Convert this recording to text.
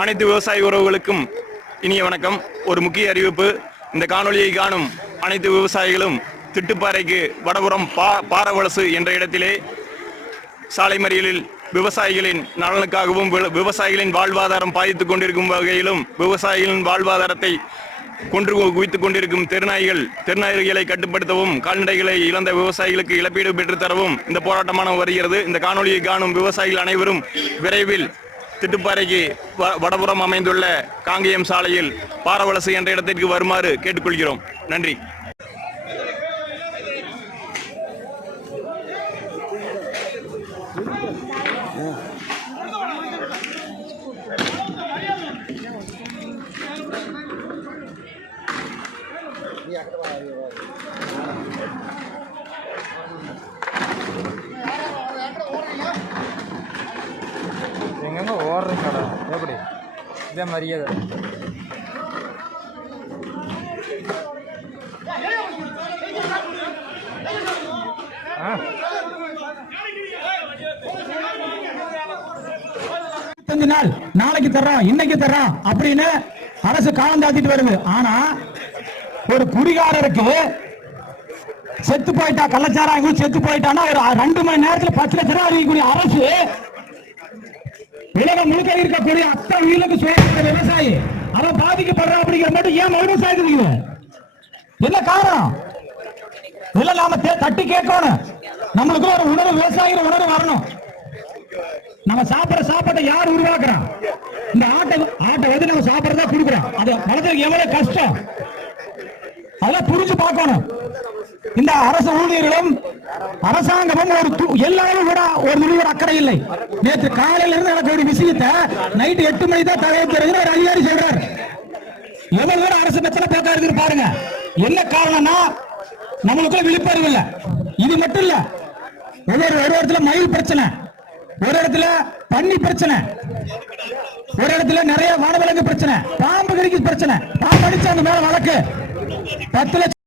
அனைத்து விவசாய உறவுகளுக்கும் இனிய வணக்கம். ஒரு முக்கிய அறிவிப்பு இந்த காணொலியை காணும் அனைத்து விவசாயிகளும் திட்டுப்பாறைக்கு வடபுறம் பா பாரவலசு என்ற இடத்திலே சாலை மறியலில் விவசாயிகளின் நலனுக்காகவும் விவசாயிகளின் வாழ்வாதாரம் பாதித்துக் கொண்டிருக்கும் வகையிலும் விவசாயிகளின் வாழ்வாதாரத்தை கொன்று குவித்துக் கொண்டிருக்கும் தெருநாய்கள் தெருநாய்களை கட்டுப்படுத்தவும் கால்நடைகளை இழந்த விவசாயிகளுக்கு இழப்பீடு பெற்றுத்தரவும் இந்த போராட்டமான வருகிறது. இந்த காணொலியை காணும் விவசாயிகள் அனைவரும் விரைவில் திட்டுப்பாறைக்கு வ- வடபுறம் அமைந்துள்ள காங்கேயம் சாலையில் பாரவலசு என்ற இடத்திற்கு வருமாறு கேட்டுக்கொள்கிறோம். நன்றி. எங்கெங்க ஓடுறீங்கடா எப்படி? இதே மாதிரியே நாள். நாளைக்கு தர்றோம் இன்னைக்கு தர்றோம் அப்படின்னு அரசு காலம் தாத்திட்டு வருது. ஆனா ஒரு குடிகாரருக்கு செத்து போயிட்டா கள்ளச்சாராயம் செத்து போயிட்டான்னா ஒரு ரெண்டு மணி நேரத்துல பத்து லட்சம் ரூபாய் அறிவிக்கக்கூடிய அரசு உலகம் முழுக்க இருக்கக்கூடிய அத்தனை உயிருக்கு சுயமான விவசாயி அவன் பாதிக்கப்படுறா அப்படிங்கிற மட்டும் ஏன் மௌனம் சாய்க்குது என்ன காரணம்? இல்ல நாம தே- தட்டி கேட்கணும். நம்மளுக்கு ஒரு உணர்வு விவசாயிகள் உணர்வு வரணும். நம்ம சாப்பிடுற சாப்பாட்டை யார் உருவாக்குறான் இந்த ஆட்டை ஆட்டை வந்து நம்ம சாப்பிடறதா கொடுக்குறோம் அது வளர்த்துக்கு எவ்வளவு கஷ்டம்? அதெல்லாம் புரிஞ்சு பார்க்கணும். இந்த அரசு ஊழியர்களும் அரசாங்கமும் ஒரு எல்லாரும் கூட ஒரு துளி அக்கறை இல்லை. நேற்று காலையில இருந்து எனக்கு ஒரு விஷயத்தை நைட்டு எட்டு மணி தான் தகவல் ஒரு அதிகாரி சொல்றார். எவ்வளவு பேர் அரசு பிரச்சனை பார்க்காது பாருங்க. என்ன காரணம்னா நம்மளுக்குள்ள விழிப்புணர்வு இல்ல. இது மட்டும் இல்ல. ஒவ்வொரு ஒரு இடத்துல மயில் பிரச்சனை. ஒரு இடத்துல பன்னி பிரச்சனை. ஒரு இடத்துல நிறைய வனவிலங்கு பிரச்சனை. பாம்பு கடிக்கு பிரச்சனை. பாம்பு அடிச்சு அந்த மேல வழக்கு. பத்து லட்சம்